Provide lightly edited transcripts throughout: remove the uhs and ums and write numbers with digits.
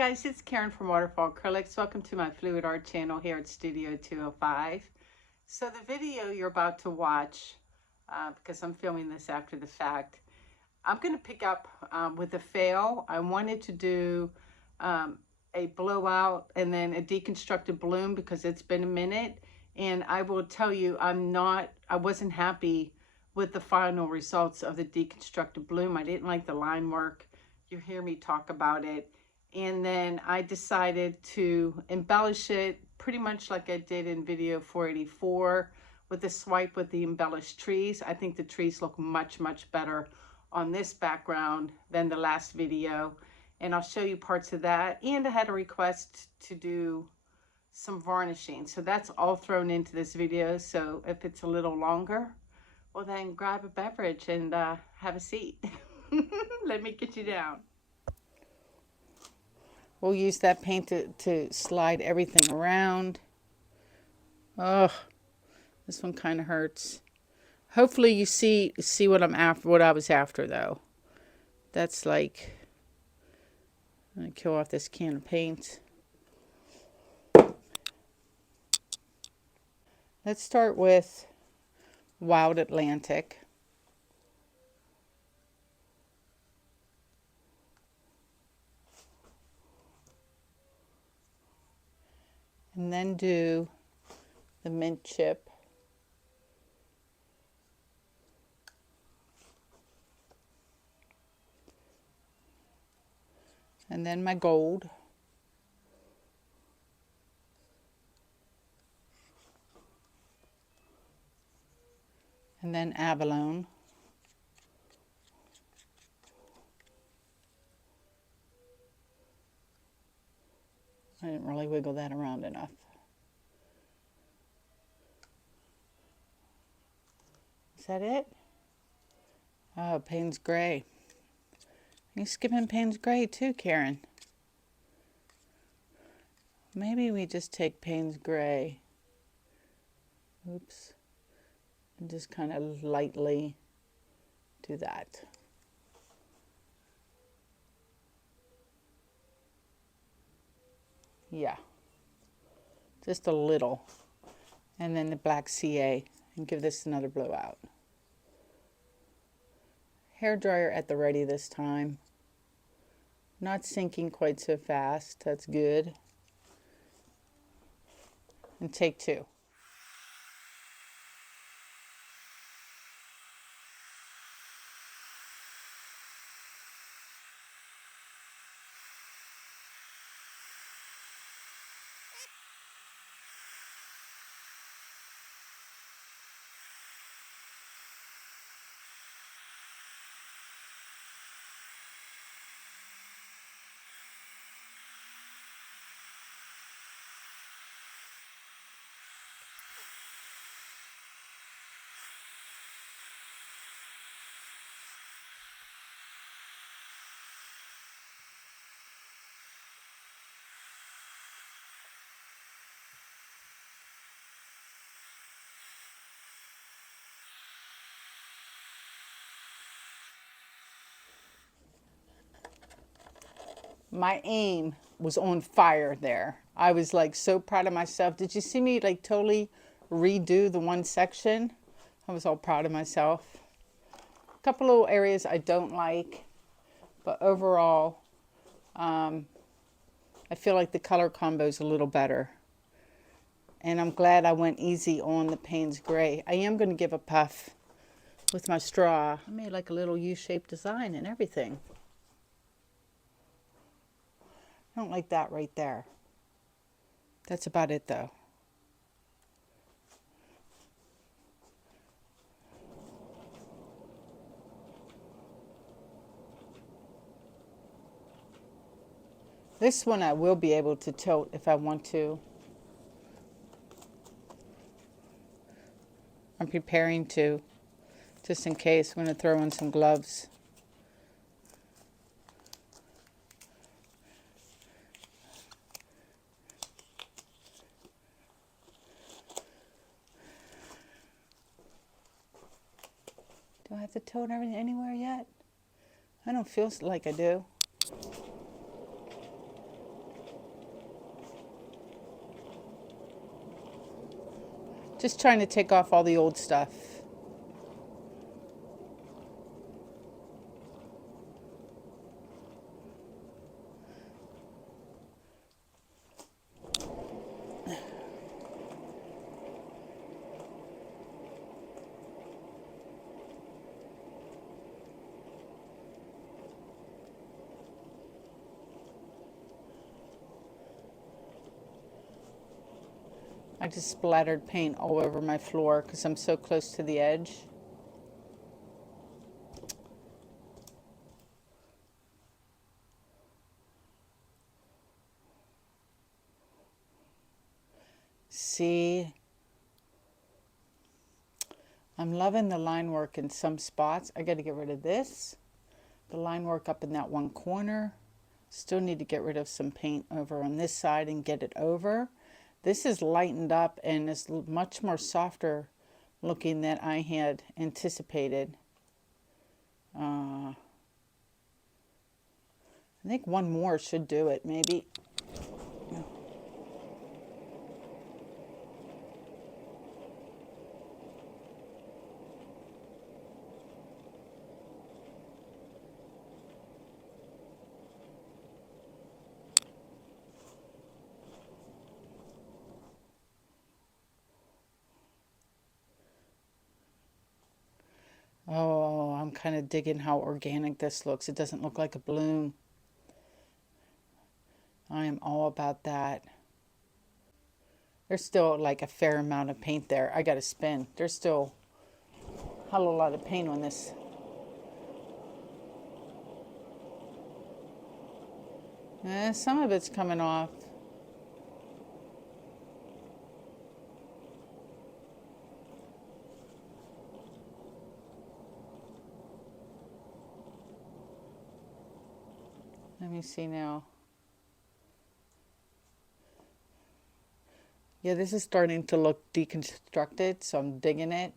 guys, it's Karen from Waterfall Acrylics. Welcome to my fluid art channel here at Studio 205. So the video you're about to watch, because I'm filming this after the fact, I'm going to pick up with a fail. I wanted to do a blowout and then a deconstructed bloom because it's been a minute. And I will tell you, I wasn't happy with the final results of the deconstructed bloom. I didn't like the line work. You hear me talk about it. And then I decided to embellish it pretty much like I did in video 484 with a swipe with the embellished trees. I think the trees look much, much better on this background than the last video. And I'll show you parts of that. And I had a request to do some varnishing. So that's all thrown into this video. So if it's a little longer, well then grab a beverage and have a seat. Let me get you down. We'll use that paint to slide everything around. Oh, this one kind of hurts. Hopefully you see what I'm after, what I was after though. That's like, I'm gonna kill off this can of paint. Let's start with Wild Atlantic. And then do the mint chip. And then my gold. And then Abalone. I didn't really wiggle that around enough. Is that it? Oh, Payne's Gray. You skipping Payne's Gray too, Karen. Maybe we just take Payne's Gray. Oops. And just kind of lightly do that. Yeah. Just a little. And then the black CA. And give this another blowout. Hair dryer at the ready this time. Not sinking quite so fast. That's good. And take two. My aim was on fire there. I was like so proud of myself. Did you see me like totally redo the one section? I was all proud of myself. A couple little areas I don't like, but overall, I feel like the color combo is a little better. And I'm glad I went easy on the Payne's Gray. I am going to give a puff with my straw. I made like a little U-shaped design and everything. I don't like that right there. That's about it though. This one I will be able to tilt if I want to. I'm preparing to, just in case. I'm going to throw in some gloves. Do I have to tilt everything anywhere yet? I don't feel like I do. Just trying to take off all the old stuff. I just splattered paint all over my floor because I'm so close to the edge. See, I'm loving the line work in some spots. I got to get rid of this. The line work up in that one corner. Still need to get rid of some paint over on this side and get it over. This is lightened up and is much more softer looking than I had anticipated. I think one more should do it, maybe. Oh, I'm kind of digging how organic this looks. It doesn't look like a bloom. I am all about that. There's still like a fair amount of paint there. I got to spin. There's still a whole lot of paint on this. Some of it's coming off. Let me see now. Yeah, this is starting to look deconstructed, so I'm digging it.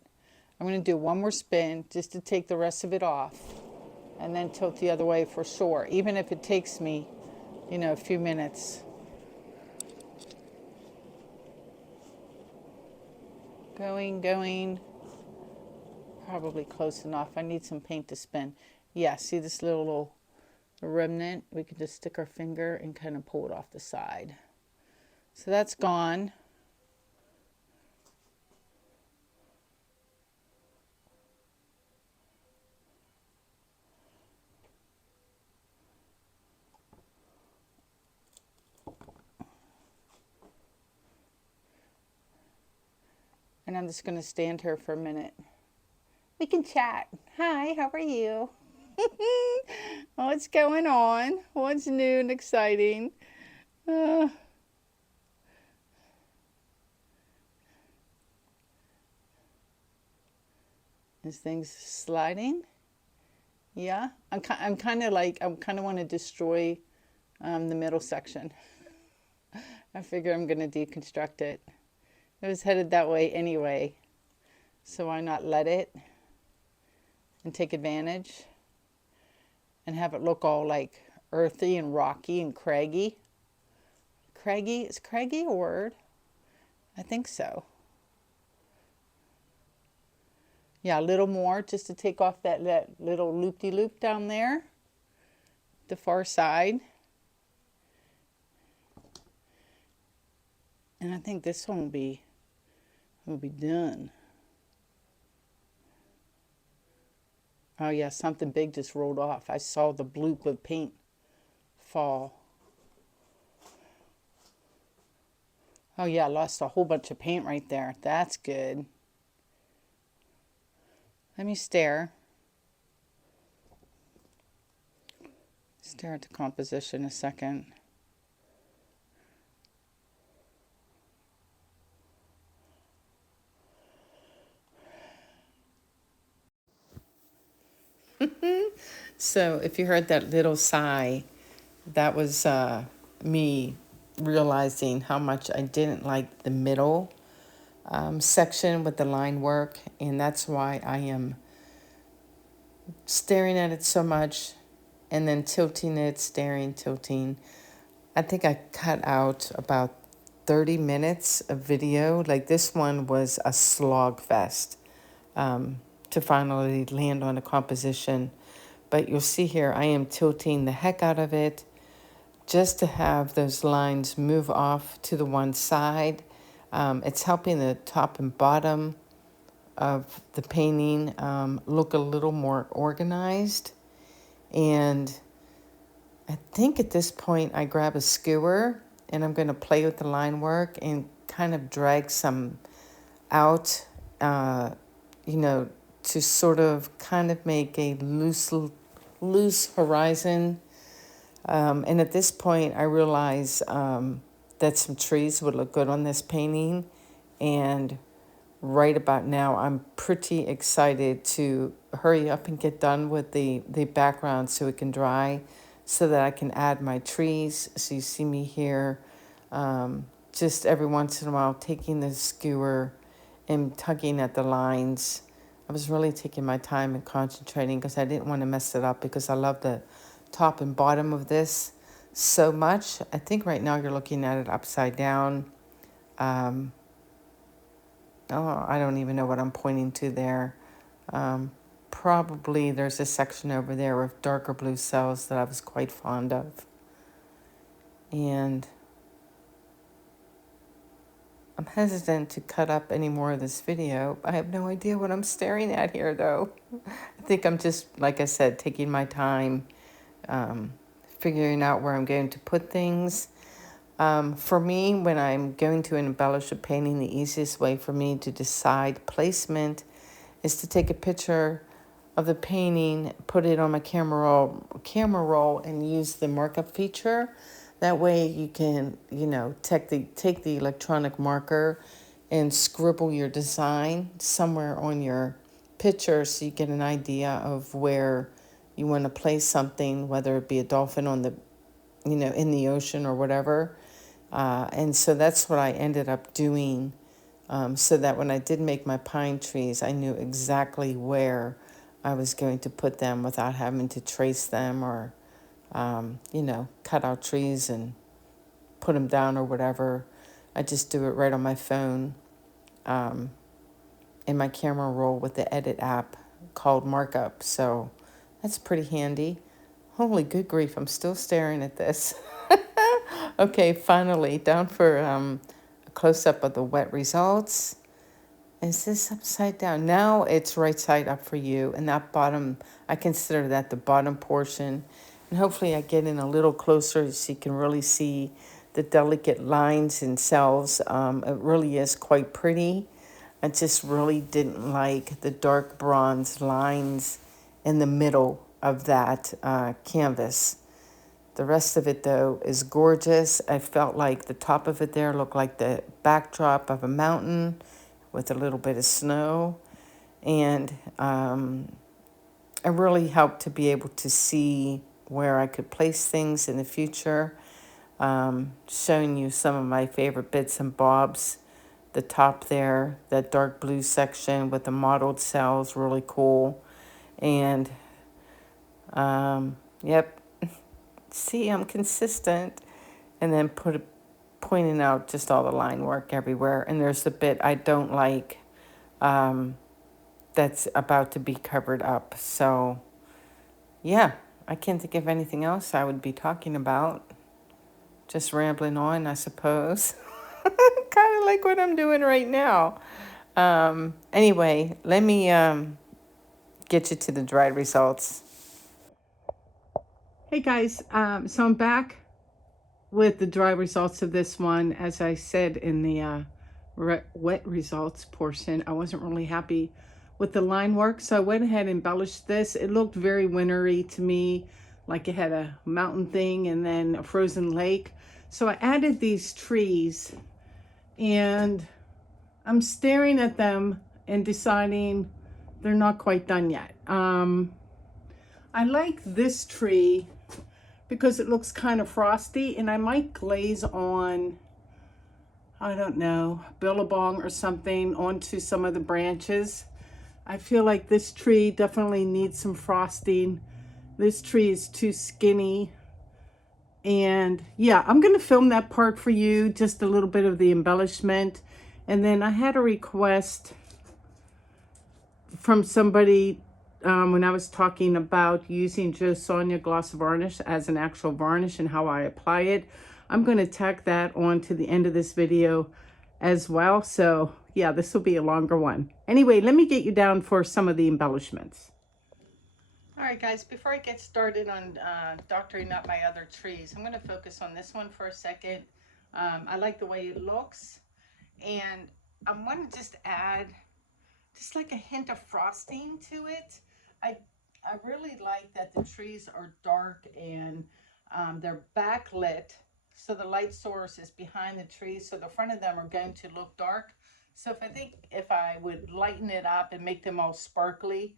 I'm going to do one more spin just to take the rest of it off and then tilt the other way for sure, even if it takes me, you know, a few minutes. Going. Probably close enough. I need some paint to spin. Yeah, see this little remnant? We can just stick our finger and kind of pull it off the side. So that's gone. And I'm just going to stand here for a minute. We can chat. Hi, how are you? What's going on? What's new and exciting? Is things sliding? Yeah, I'm kind of want to destroy the middle section. I figure I'm going to deconstruct it. It was headed that way anyway, so why not let it and take advantage and have it look all like earthy and rocky and craggy. Craggy, is craggy a word? I think so. Yeah, a little more just to take off that little loop-de-loop down there, the far side. And I think this one will be done. Oh yeah, something big just rolled off. I saw the bloop of paint fall. Oh yeah, I lost a whole bunch of paint right there. That's good. Let me stare. Stare at the composition a second. So if you heard that little sigh, that was me realizing how much I didn't like the middle section with the line work, and that's why I am staring at it so much and then tilting it, staring, tilting. I think I cut out about 30 minutes of video. Like this one was a slog fest to finally land on a composition. But you'll see here, I am tilting the heck out of it just to have those lines move off to the one side. It's helping the top and bottom of the painting look a little more organized. And I think at this point I grab a skewer and I'm going to play with the line work and kind of drag some out, you know, to sort of kind of make a loose horizon. And at this point, I realize that some trees would look good on this painting. And right about now, I'm pretty excited to hurry up and get done with the background so it can dry, so that I can add my trees. So you see me here, just every once in a while, taking the skewer and tugging at the lines. I was really taking my time and concentrating because I didn't want to mess it up, because I love the top and bottom of this so much. I think right now you're looking at it upside down. Oh, I don't even know what I'm pointing to there. Probably there's a section over there with darker blue cells that I was quite fond of. And I'm hesitant to cut up any more of this video. I have no idea what I'm staring at here, though. I think I'm just, like I said, taking my time, figuring out where I'm going to put things. For me, when I'm going to embellish a painting, the easiest way for me to decide placement is to take a picture of the painting, put it on my camera roll, and use the markup feature. That way you can, you know, take the electronic marker and scribble your design somewhere on your picture so you get an idea of where you want to place something, whether it be a dolphin on the, you know, in the ocean or whatever. And so that's what I ended up doing, so that when I did make my pine trees, I knew exactly where I was going to put them without having to trace them or you know, cut out trees and put them down or whatever. I just do it right on my phone in my camera roll with the edit app called Markup. So that's pretty handy. Holy good grief, I'm still staring at this. Okay, finally, down for a close-up of the wet results. Is this upside down? Now it's right side up for you. And that bottom, I consider that the bottom portion. And hopefully I get in a little closer so you can really see the delicate lines and cells. It really is quite pretty. I just really didn't like the dark bronze lines in the middle of that canvas. The rest of it, though, is gorgeous. I felt like the top of it there looked like the backdrop of a mountain with a little bit of snow. And it really helped to be able to see where I could place things in the future. Showing you some of my favorite bits and bobs. The top there, that dark blue section with the mottled cells, really cool. And, yep, see, I'm consistent. And then pointing out just all the line work everywhere. And there's the bit I don't like that's about to be covered up. So, yeah, I can't think of anything else I would be talking about. Just rambling on, I suppose. Kind of like what I'm doing right now. Anyway, let me get you to the dry results. Hey guys, so I'm back with the dry results of this one. As I said in the wet results portion, I wasn't really happy with the line work, so I went ahead and embellished this. It looked very wintry to me, like it had a mountain thing and then a frozen lake. So I added these trees, and I'm staring at them and deciding they're not quite done yet. I like this tree because it looks kind of frosty, and I might glaze on, I don't know, billabong or something onto some of the branches. I feel like this tree definitely needs some frosting. This tree is too skinny And yeah, I'm going to film that part for you, just a little bit of the embellishment. And then I had a request from somebody when I was talking about using Joe Sonia Gloss Varnish as an actual varnish and how I apply it. I'm going to tack that on to the end of this video as well. So yeah, this will be a longer one. Anyway, let me get you down for some of the embellishments. All right, guys, before I get started on doctoring up my other trees, I'm going to focus on this one for a second. I like the way it looks, and I want to just add just like a hint of frosting to it. I really like that the trees are dark and they're backlit, so the light source is behind the trees, so the front of them are going to look dark. So if I would lighten it up and make them all sparkly,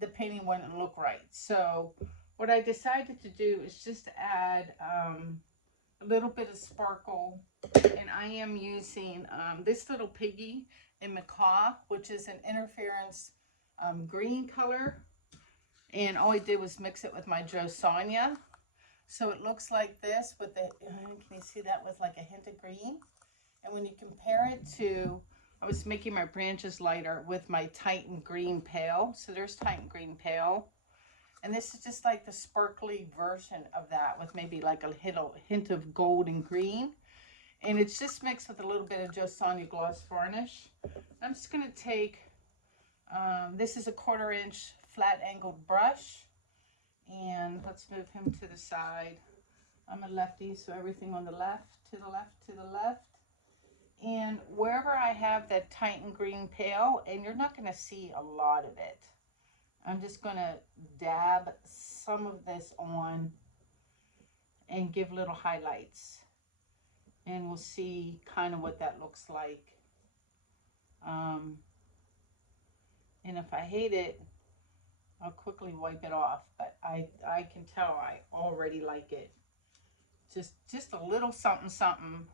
the painting wouldn't look right. So what I decided to do is just add a little bit of sparkle, and I am using This Little Piggy in Macaw, which is an interference green color, and all I did was mix it with my Joe Sonia, so it looks like this with the can you see that with like a hint of green? And when you compare it to, I was making my branches lighter with my Titan Green Pale. So there's Titan Green Pale. And this is just like the sparkly version of that with maybe like a hint of gold and green. And it's just mixed with a little bit of Joe Sonia Gloss Varnish. I'm just going to take, this is a 1/4 inch flat angled brush. And let's move him to the side. I'm a lefty, so everything on the left, to the left, to the left. And wherever I have that Titan Green Pale, and you're not going to see a lot of it, I'm just going to dab some of this on and give little highlights. And we'll see kind of what that looks like. And if I hate it, I'll quickly wipe it off. But I can tell I already like it. Just a little something, something.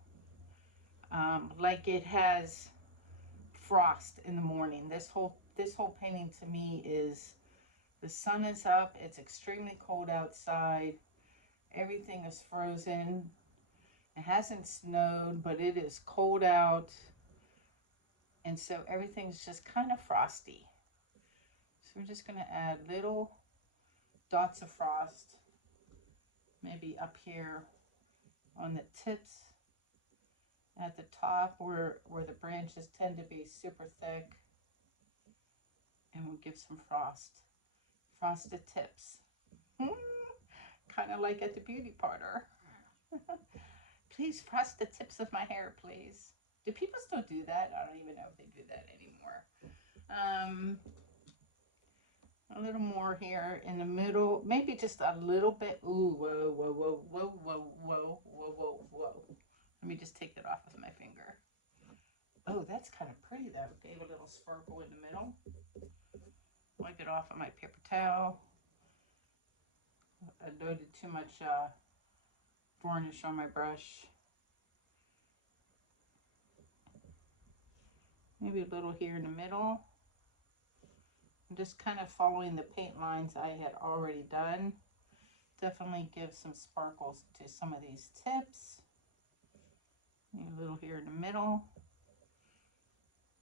Like it has frost in the morning. This whole painting to me is, the sun is up, it's extremely cold outside, everything is frozen. It hasn't snowed, but it is cold out, and so everything's just kind of frosty. So we're just going to add little dots of frost, maybe up here on the tips, at the top where the branches tend to be super thick, and we'll give some frosted tips. Kind of like at the beauty parlor. Please frost the tips of my hair, please. Do people still do that? I don't even know if they do that anymore. A little more here in the middle, maybe just a little bit. Ooh, whoa, whoa, whoa, whoa, whoa, whoa, whoa, whoa, whoa. Let me just take that off with my finger. Oh, that's kind of pretty though. Gave a little sparkle in the middle. Wipe it off with my paper towel. I loaded too much varnish on my brush. Maybe a little here in the middle. I'm just kind of following the paint lines I had already done. Definitely give some sparkles to some of these tips. Maybe a little here in the middle.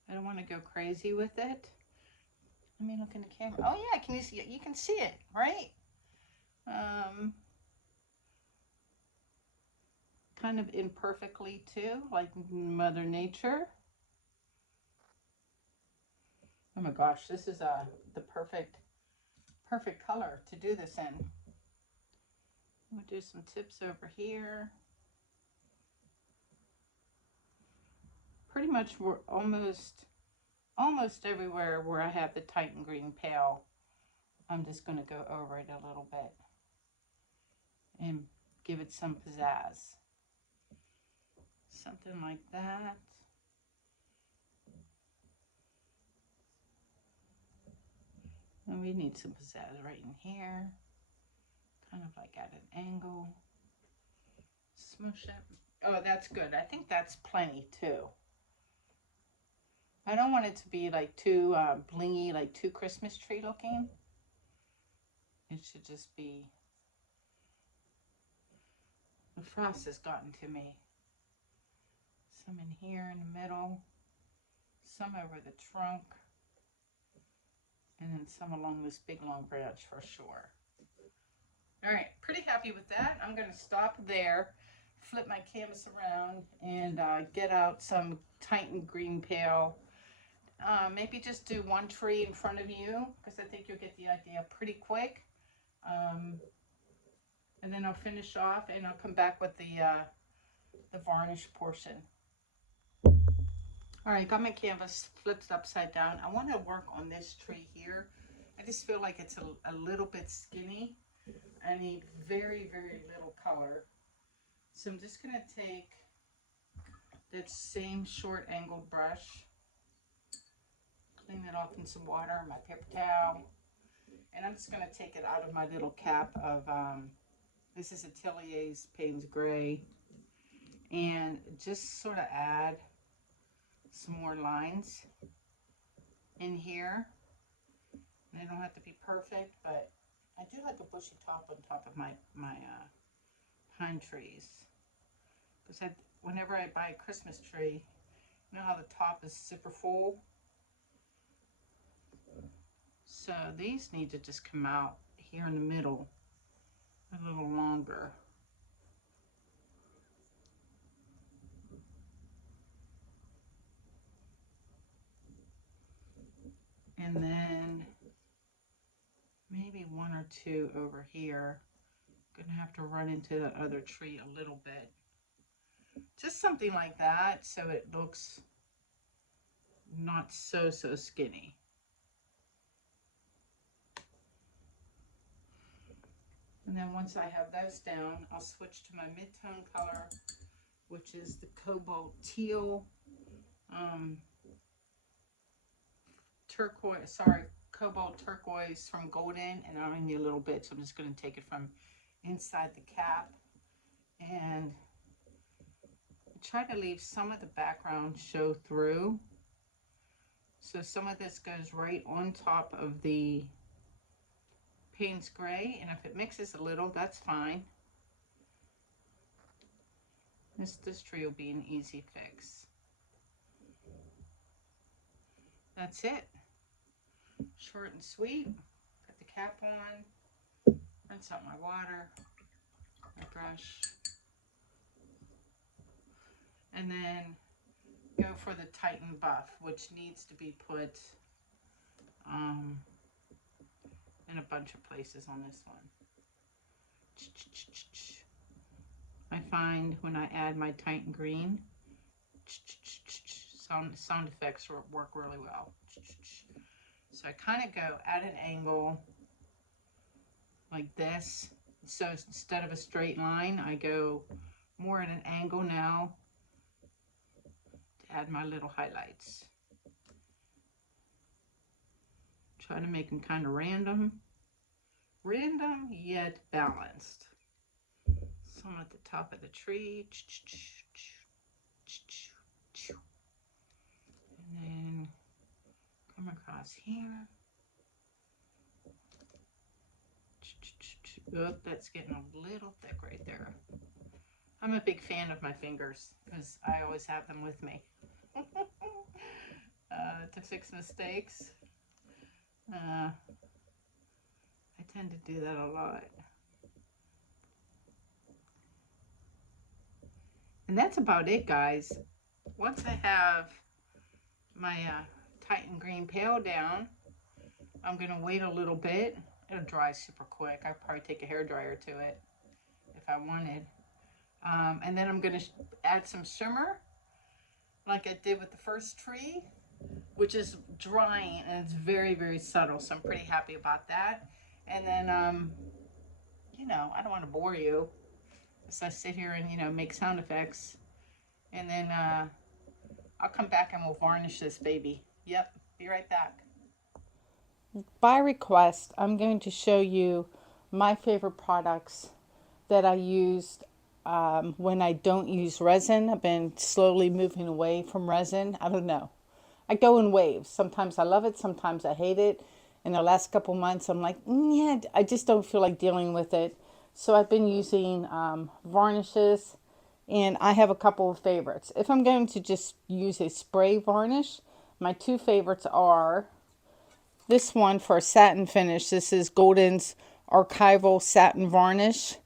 I don't want to go crazy with it. Let me look in the camera. Oh yeah, can you see it? You can see it, right? Kind of imperfectly too, like Mother Nature. Oh my gosh, this is the perfect color to do this in. We'll do some tips over here. Pretty much we're almost everywhere where I have the Titan Green Pale. I'm just going to go over it a little bit and give it some pizzazz. Something like that. And we need some pizzazz right in here. Kind of like at an angle. Smush it. Oh, that's good. I think that's plenty too. I don't want it to be like too blingy, like too Christmas tree looking. It should just be frost has gotten to me. Some in here in the middle, some over the trunk, and then some along this big long branch for sure. All right, pretty happy with that. I'm going to stop there, flip my canvas around, and get out some Titan Green Pale. Maybe just do one tree in front of you, because I think you'll get the idea pretty quick. And then I'll finish off, and I'll come back with the varnish portion. All right, got my canvas flipped upside down. I want to work on this tree here. I just feel like it's a little bit skinny. I need very, very little color. So I'm just going to take that same short angled brush, clean it off in some water, my paper towel, and I'm just going to take it out of my little cap of, this is Atelier's Payne's Gray, and just sort of add some more lines in here. And they don't have to be perfect, but I do like a bushy top on top of my pine trees. Because whenever I buy a Christmas tree, you know how the top is super full? So these need to just come out here in the middle a little longer. And then maybe one or two over here. Gonna have to run into that other tree a little bit. Just something like that, so it looks not so skinny. And then once I have those down, I'll switch to my mid-tone color, which is the cobalt teal, cobalt turquoise from Golden, and I only need a little bit, so I'm just going to take it from inside the cap and try to leave some of the background show through. So some of this goes right on top of the Payne's Gray, and if it mixes a little, that's fine. This tree will be an easy fix. That's it. Short and sweet. Put the cap on, rinse out my water, my brush, and then go for the Titan Buff, which needs to be put in a bunch of places on this one. I find when I add my Titan Green, sound effects work really well. So I kind of go at an angle like this. So instead of a straight line, I go more at an angle now to add my little highlights. Try to make them kind of random yet balanced. Some at the top of the tree. And then come across here. Oop, that's getting a little thick right there. I'm a big fan of my fingers because I always have them with me to fix mistakes. I tend to do that a lot. And that's about it, guys. Once I have my Titan Green Pale down, I'm going to wait a little bit. It'll dry super quick. I'd probably take a hairdryer to it if I wanted. And then I'm going to add some shimmer like I did with the first tree, which is drying and it's very, very subtle. So I'm pretty happy about that. And then, you know, I don't want to bore you as I sit here and, you know, make sound effects. And then I'll come back and we'll varnish this baby. Yep, be right back. By request, I'm going to show you my favorite products that I used when I don't use resin. I've been slowly moving away from resin. I don't know. I go in waves. Sometimes I love it, sometimes I hate it. In the last couple months, I'm like, yeah, I just don't feel like dealing with it. So I've been using varnishes, and I have a couple of favorites. If I'm going to just use a spray varnish, my two favorites are this one for a satin finish. This is Golden's Archival Satin Varnish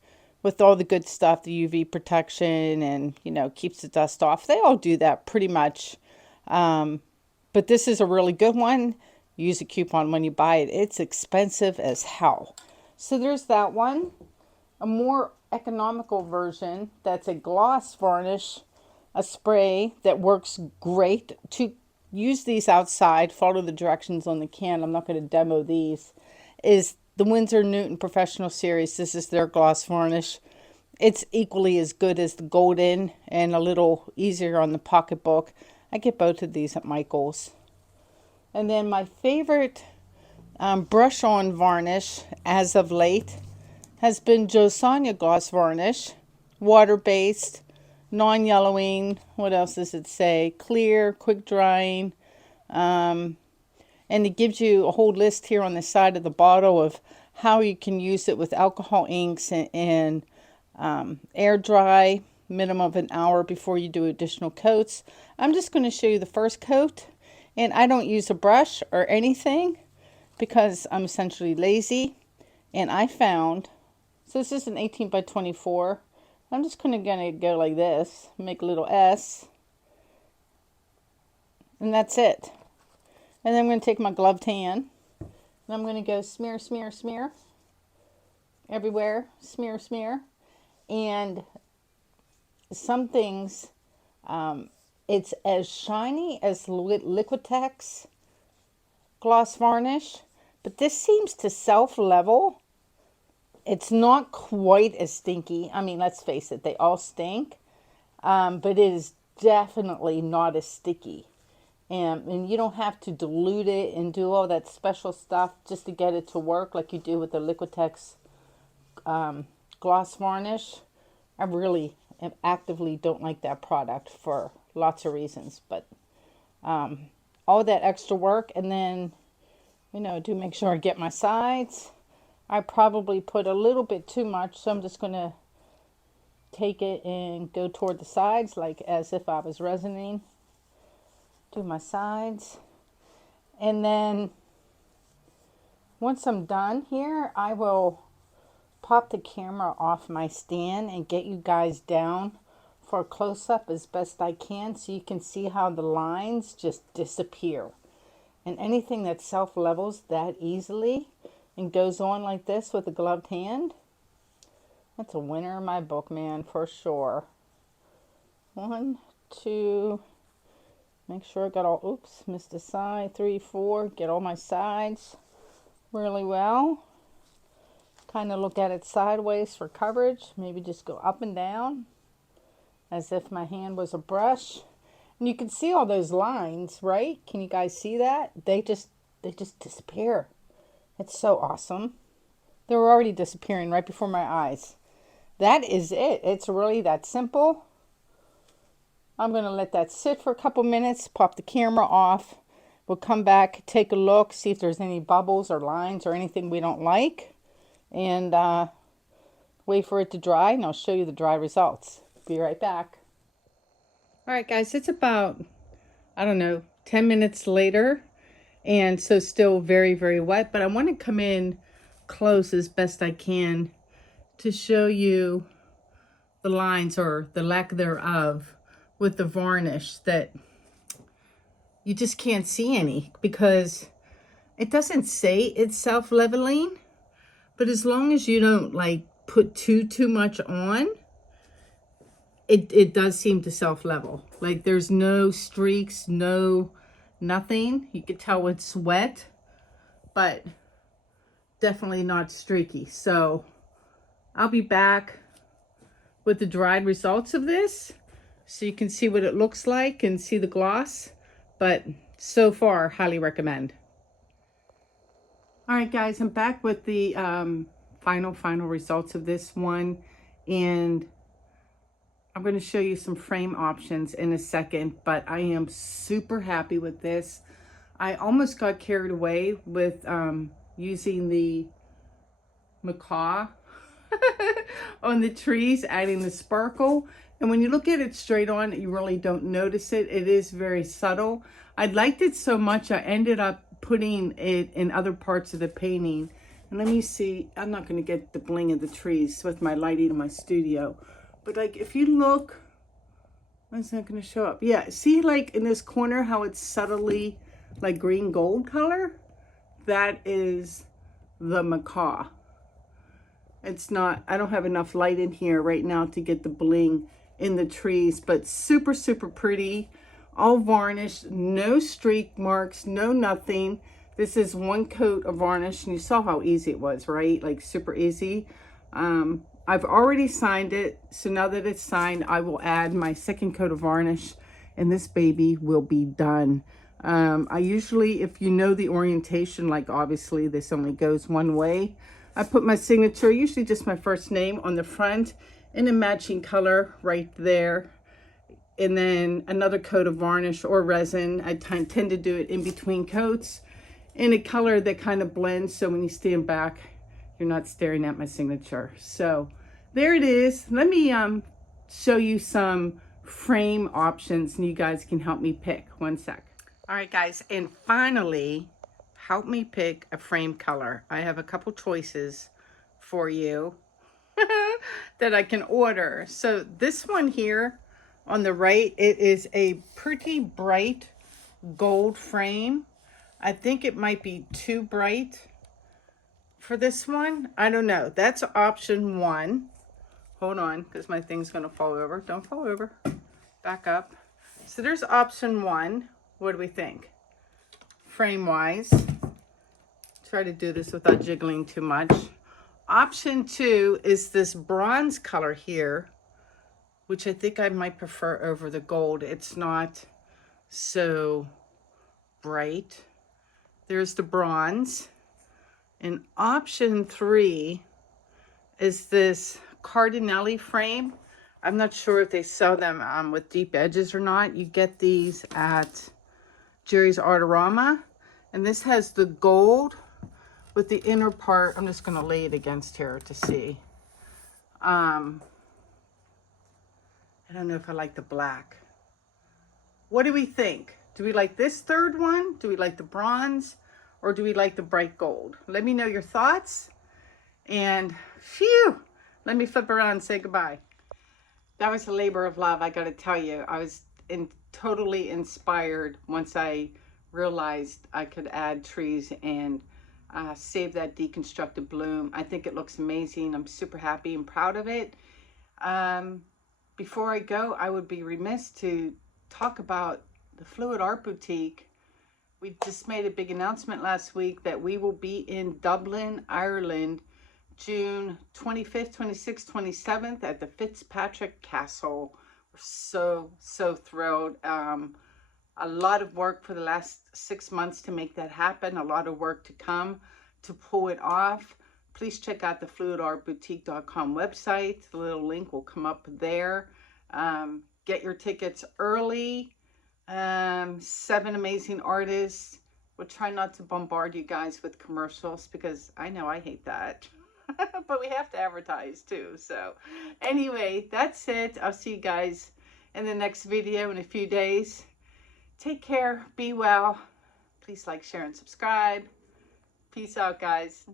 with all the good stuff, the UV protection and, you know, keeps the dust off. They all do that pretty much. But this is a really good one. Use a coupon when you buy it. It's expensive as hell. So there's that one. A more economical version that's a gloss varnish, a spray that works great. To use these outside, follow the directions on the can. I'm not going to demo these. Is the Winsor Newton Professional Series. This is their gloss varnish. It's equally as good as the Golden and a little easier on the pocketbook. I get both of these at Michael's. And then my favorite brush on varnish as of late has been Josanya Gloss Varnish. Water-based, non-yellowing. What else does it say? Clear, quick drying. And it gives you a whole list here on the side of the bottle of how you can use it with alcohol inks and air dry, minimum of an hour before you do additional coats. I'm just going to show you the first coat, and I don't use a brush or anything because I'm essentially lazy. And I found, so this is an 18 by 24. I'm just gonna go like this, make a little S, and that's it. And then I'm going to take my gloved hand, and I'm going to go smear, smear, smear, everywhere, smear, smear. And some things, it's as shiny as Liquitex gloss varnish, but this seems to self-level. It's not quite as stinky. I mean, let's face it, they all stink, but it is definitely not as sticky. And you don't have to dilute it and do all that special stuff just to get it to work like you do with the Liquitex gloss varnish. I really actively don't like that product for lots of reasons, but all that extra work, and then, you know, do make sure I get my sides. I probably put a little bit too much, so I'm just going to take it and go toward the sides like as if I was resining. Do my sides, and then once I'm done here, I will pop the camera off my stand and get you guys down for a close-up as best I can so you can see how the lines just disappear. And anything that self-levels that easily and goes on like this with a gloved hand, that's a winner in my book, man, for sure. 1, 2, make sure I got all, oops, missed a side, 3, 4, get all my sides really well. Kind of look at it sideways for coverage, maybe just go up and down as if my hand was a brush. And you can see all those lines, right? Can you guys see that? They just disappear. It's so awesome. They were already disappearing right before my eyes. That is it. It's really that simple. I'm going to let that sit for a couple minutes, pop the camera off. We'll come back, take a look, see if there's any bubbles or lines or anything we don't like. And wait for it to dry, and I'll show you the dry results. Be right back. All right, guys, it's about, I don't know, 10 minutes later. And so still very, very wet. But I want to come in close as best I can to show you the lines or the lack thereof with the varnish, that you just can't see any because it doesn't say it's self-leveling, but as long as you don't like put too much on, it does seem to self-level. Like there's no streaks, nothing. You can tell it's wet, but definitely not streaky. So I'll be back with the dried results of this so you can see what it looks like and see the gloss. But so far, highly recommend. All right, guys, I'm back with the final results of this one, and I'm going to show you some frame options in a second, but I am super happy with this. I almost got carried away with using the macaw on the trees, adding the sparkle. And when you look at it straight on, you really don't notice it. It is very subtle. I liked it so much, I ended up putting it in other parts of the painting. And let me see, I'm not going to get the bling of the trees with my lighting in my studio. But like, if you look, it's not going to show up. Yeah, see like in this corner how it's subtly like green gold color? That is the macaw. It's not, I don't have enough light in here right now to get the bling in the trees, but super, super pretty. All varnished, no streak marks, no nothing. This is one coat of varnish, and you saw how easy it was, right? Like super easy. I've already signed it, so now that it's signed, I will add my second coat of varnish, and this baby will be done. I usually, if you know the orientation, like obviously this only goes one way, I put my signature, usually just my first name, on the front in a matching color right there. And then another coat of varnish or resin. I tend to do it in between coats in a color that kind of blends, so when you stand back, you're not staring at my signature. So there it is. Let me show you some frame options, and you guys can help me pick. One sec. All right, guys, and finally, help me pick a frame color. I have a couple choices for you that I can order. So this one here on the right, it is a pretty bright gold frame. I think it might be too bright for this one. I don't know. That's option one. Hold on, because my thing's going to fall over. Don't fall over. Back up. So there's option one. What do we think? Frame-wise. Try to do this without jiggling too much. Option two is this bronze color here, which I think I might prefer over the gold. It's not so bright. There's the bronze. And option three is this Cardinelli frame. I'm not sure if they sell them with deep edges or not. You get these at Jerry's Artorama. And this has the gold with the inner part. I'm just going to lay it against here to see. I don't know if I like the black. What do we think? Do we like this third one? Do we like the bronze? Or do we like the bright gold? Let me know your thoughts. And phew, let me flip around and say goodbye. That was a labor of love, I gotta tell you. I was totally inspired once I realized I could add trees and save that deconstructed bloom. I think it looks amazing. I'm super happy and proud of it. Before I go, I would be remiss to talk about the Fluid Art Boutique. We just made a big announcement last week that we will be in Dublin, Ireland, June 25th, 26th, 27th at the Fitzpatrick Castle. We're so thrilled. A lot of work for the last 6 months to make that happen. A lot of work to come to pull it off. Please check out the fluidartboutique.com website. The little link will come up there. Get your tickets early. 7 amazing artists. We'll try not to bombard you guys with commercials because I know I hate that. But we have to advertise too. So anyway, that's it. I'll see you guys in the next video in a few days. Take care. Be well. Please like, share, and subscribe. Peace out, guys.